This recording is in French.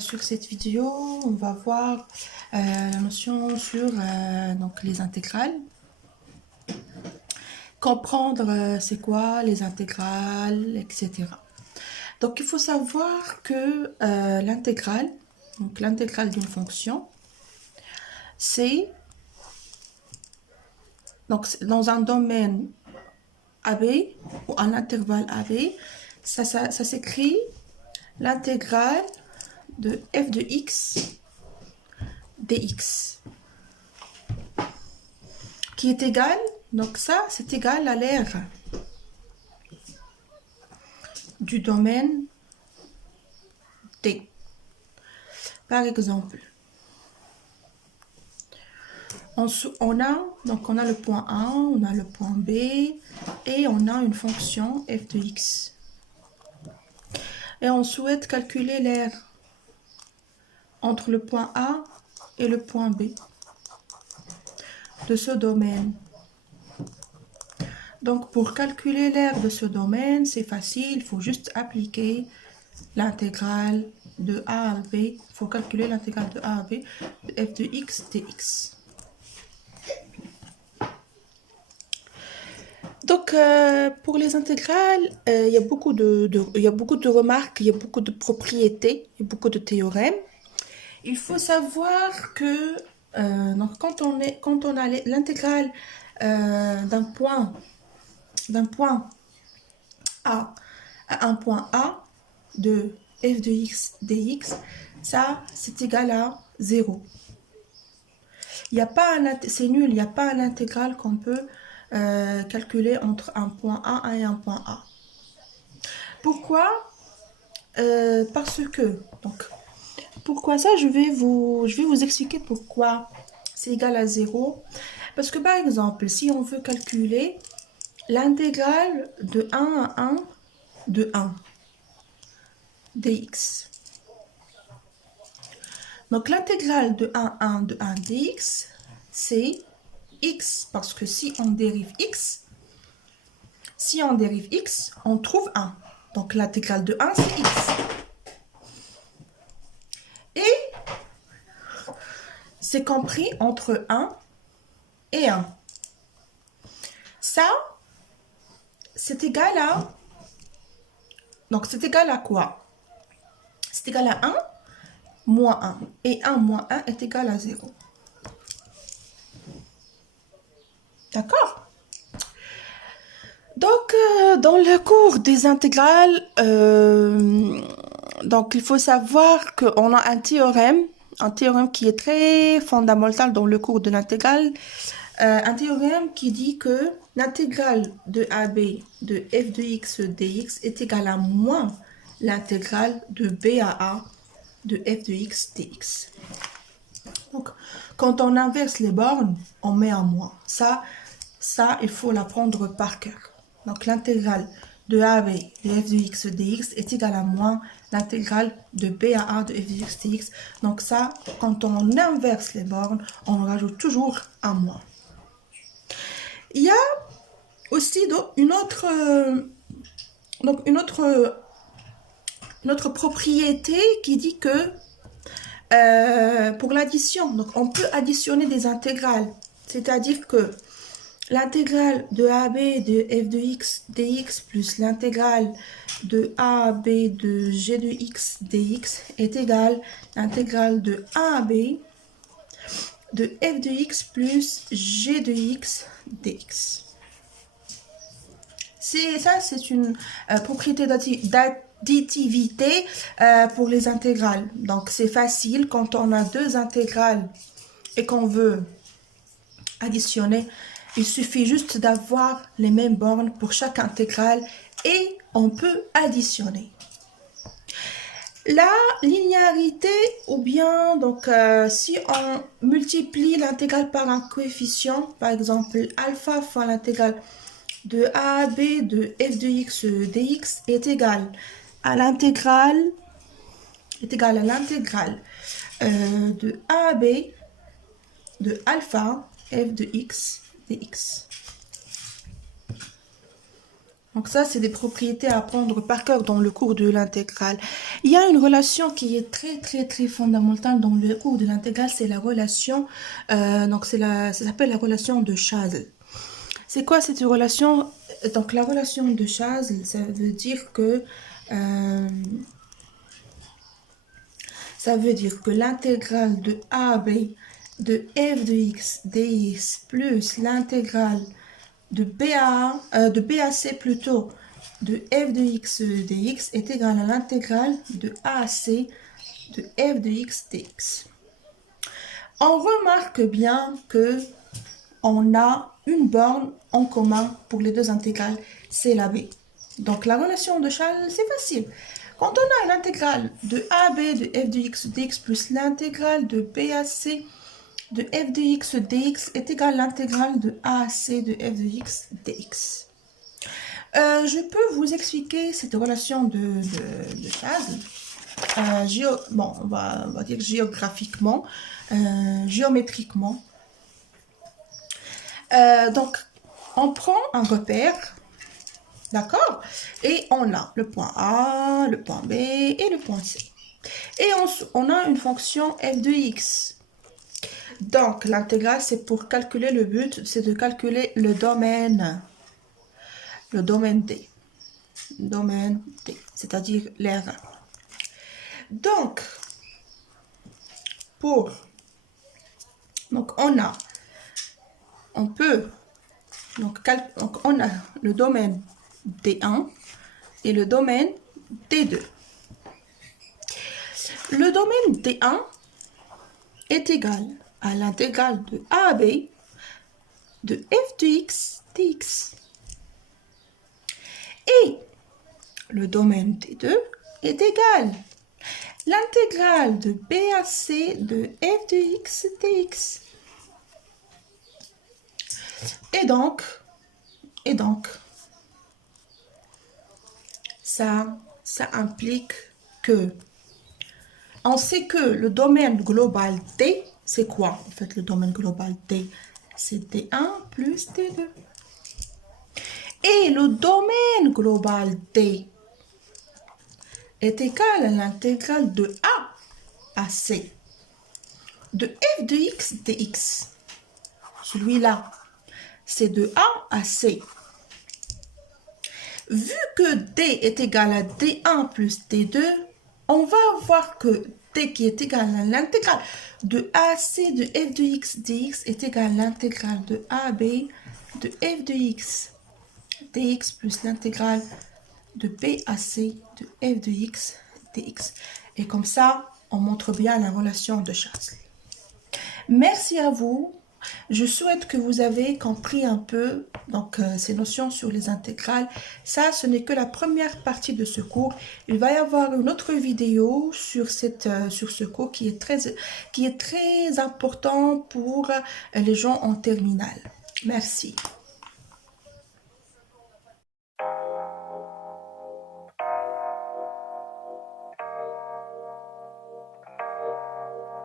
Sur cette vidéo, on va voir la notion sur donc les intégrales. Comprendre c'est quoi les intégrales, etc. Donc, il faut savoir que l'intégrale, donc l'intégrale d'une fonction, c'est donc dans un domaine AB ou un intervalle AB, ça s'écrit l'intégrale de f de x dx qui est égal, donc ça c'est égal à l'aire du domaine D. Par exemple, on a le point A, on a le point B et on a une fonction f de x. Et on souhaite calculer l'aire entre le point A et le point B de ce domaine. Donc, pour calculer l'aire de ce domaine, c'est facile, il faut juste appliquer l'intégrale de A à B. Il faut calculer l'intégrale de A à B de f de x dx. Donc, pour les intégrales, il y a beaucoup de remarques, il y a beaucoup de propriétés, il y a beaucoup de théorèmes. Il faut savoir que donc quand on a l'intégrale d'un point A à un point A de f de x dx, ça c'est égal à 0. C'est nul, il n'y a pas un intégral qu'on peut calculer entre un point A et un point A. Pourquoi parce que, donc, pourquoi ça, je vais vous expliquer pourquoi c'est égal à 0. Parce que par exemple, si on veut calculer l'intégrale de 1 à 1 de 1 dx. Donc l'intégrale de 1 à 1 de 1 dx, c'est x, parce que si on dérive x, on trouve 1. Donc l'intégrale de 1, c'est x. Et c'est compris entre 1 et 1. Ça, c'est égal à... Donc c'est égal à quoi? C'est égal à 1 moins 1. Et 1 moins 1 est égal à 0. D'accord? Donc, dans le cours des intégrales, donc il faut savoir qu'on a un théorème qui est très fondamental dans le cours de l'intégrale, un théorème qui dit que l'intégrale de AB de f de x dx est égale à moins l'intégrale de b à a de f de x dx. Donc, quand on inverse les bornes, on met un moins. Ça, il faut l'apprendre par cœur. Donc, l'intégrale de AB de f de x dx est égale à moins l'intégrale de b à a de f de x dx. Donc, ça, quand on inverse les bornes, on rajoute toujours un moins. Il y a aussi une autre propriété qui dit que pour l'addition, donc on peut additionner des intégrales, c'est-à-dire que l'intégrale de AB de f de x dx plus l'intégrale de AB de g de x dx est égale à l'intégrale de AB de f de x plus g de x dx. C'est une propriété d'additivité pour les intégrales. Donc, c'est facile quand on a deux intégrales et qu'on veut additionner. Il suffit juste d'avoir les mêmes bornes pour chaque intégrale et on peut additionner. La linéarité, ou bien donc si on multiplie l'intégrale par un coefficient, par exemple alpha fois l'intégrale de a à b de f de x dx est égal à l'intégrale de a à b de alpha f de x dx. Donc ça, c'est des propriétés à apprendre par cœur dans le cours de l'intégrale. Il y a une relation qui est très fondamentale dans le cours de l'intégrale, c'est la relation, ça s'appelle la relation de Chasles. C'est quoi cette relation? Donc la relation de Chasles, ça veut dire que l'intégrale de AB de f de x dx plus l'intégrale de BAC plutôt de f de x dx est égale à l'intégrale de AAC de f de x dx. On remarque bien que on a une borne en commun pour les deux intégrales, c'est la b. Donc la relation de Chasles, c'est facile. Quand on a une intégrale de AB de f de x dx plus l'intégrale de BAC de f de x dx est égale à l'intégrale de AAC de f de x dx. Je peux vous expliquer cette relation de Chasles. On va dire géographiquement, géométriquement. Donc, on prend un repère, d'accord? Et on a le point A, le point B et le point C. Et on a une fonction f de x. Donc, l'intégrale, c'est pour calculer le but, c'est de calculer le domaine D. Domaine D, c'est-à-dire l'aire. Donc, on a le domaine D1 et le domaine D2. Le domaine D1 est égal à l'intégrale de AB de f de x dx. Et le domaine D2 est égal à l'intégrale de BAC de f de x dx. Et donc, ça implique que on sait que le domaine global D, c'est quoi? En fait, le domaine global D, c'est D1 plus D2. Et le domaine global D est égal à l'intégrale de A à C de f de x dx. Celui-là, c'est de A à C. Vu que D est égal à D1 plus D2, on va voir que D qui est égal à l'intégrale de AC de f de x dx est égal à l'intégrale de AB de f de x dx plus l'intégrale de BAC de f de x dx. Et comme ça, on montre bien la relation de Chasles. Merci à vous. Je souhaite que vous avez compris un peu ces notions sur les intégrales. Ça, ce n'est que la première partie de ce cours. Il va y avoir une autre vidéo sur ce cours qui est très important pour les gens en terminale. Merci.